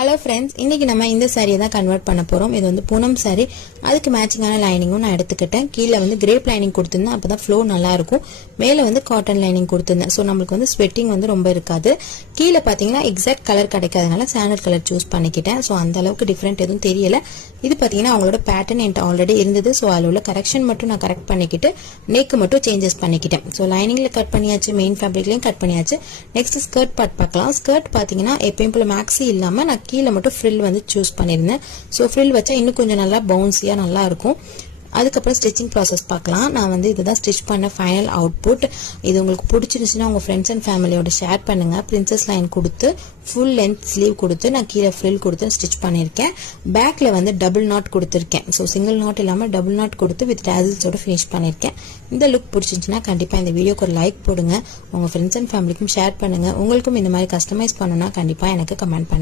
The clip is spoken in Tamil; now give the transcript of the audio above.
ஹலோ ஃப்ரெண்ட்ஸ், இன்னைக்கு நம்ம இந்த சாரியை தான் கன்வெர்ட் பண்ண போறோம். இது வந்து பூனம் சாரி. அதுக்கு மேட்சிங்கான லைனிங்கும் நான் எடுத்துக்கிட்டேன். கீழே வந்து கிரேப் லைனிங் கொடுத்திருந்தேன், அப்பதான் ஃப்ளோ நல்லா இருக்கும். மேலே வந்து காட்டன் லைனிங் கொடுத்திருந்தேன். ஸோ நம்மளுக்கு வந்து ஸ்வெட்டிங் வந்து ரொம்ப இருக்காது. கீழே பாத்தீங்கன்னா எக்ஸாக்ட் கலர் கிடைக்காதனால சாண்டல் கலர் சூஸ் பண்ணிக்கிட்டேன். ஸோ அந்த அளவுக்கு டிஃப்ரெண்ட் எதுவும் தெரியல. இது பாத்தீங்கன்னா அவங்களோட பேட்டர்ன் என்கிட்ட ஆல்ரெடி இருந்தது. ஸோ அதில் உள்ள கரெக்ஷன் மட்டும் நான் கரெக்ட் பண்ணிக்கிட்டு நெக் மட்டும் சேஞ்சஸ் பண்ணிக்கிட்டேன். ஸோ லைனிங்ல கட் பண்ணியாச்சு, மெயின் ஃபேப்ரிக்லயும் கட் பண்ணியாச்சு. நெக்ஸ்ட் ஸ்கர்ட் பார்ட் பார்க்கலாம். ஸ்கர்ட் பாத்தீங்கன்னா எப்பயும் போல மேக்ஸி இல்லாம நான் கீழே மட்டும் ஃப்ரில் வந்து சூஸ் பண்ணிருந்தேன். ஸோ ஃப்ரில் வச்சா இன்னும் கொஞ்சம் நல்லா பவுன்சியா நல்லா இருக்கும். அதுக்கப்புறம் ஸ்டிச்சிங் ப்ராசஸ் பார்க்கலாம். நான் வந்து இதுதான் ஸ்டிச் பண்ண ஃபைனல் அவுட்புட். இது உங்களுக்கு பிடிச்சிருந்துச்சுன்னா உங்க ஃப்ரெண்ட்ஸ் அண்ட் ஃபேமிலியோட ஷேர் பண்ணுங்க. பிரின்சஸ் லைன் கொடுத்து ஃபுல் லென்த் ஸ்லீவ் கொடுத்து நான் கீழே ஃப்ரில் கொடுத்து ஸ்டிச் பண்ணிருக்கேன். பேக்ல வந்து டபுள் நாட் கொடுத்துருக்கேன். ஸோ சிங்கிள் நாட் இல்லாம டபுள் நாட் கொடுத்து வித் டேசல்ஸோட ஃபினிஷ் பண்ணிருக்கேன். இந்த லுக் பிடிச்சிருந்துச்சுன்னா கண்டிப்பா இந்த வீடியோக்கு ஒரு லைக் போடுங்க. உங்க ஃப்ரெண்ட்ஸ் அண்ட் ஃபேமிலிக்கும் ஷேர் பண்ணுங்க. உங்களுக்கும் இந்த மாதிரி கஸ்டமைஸ் பண்ணணும்னா கண்டிப்பா எனக்கு கமெண்ட் பண்ணுங்க.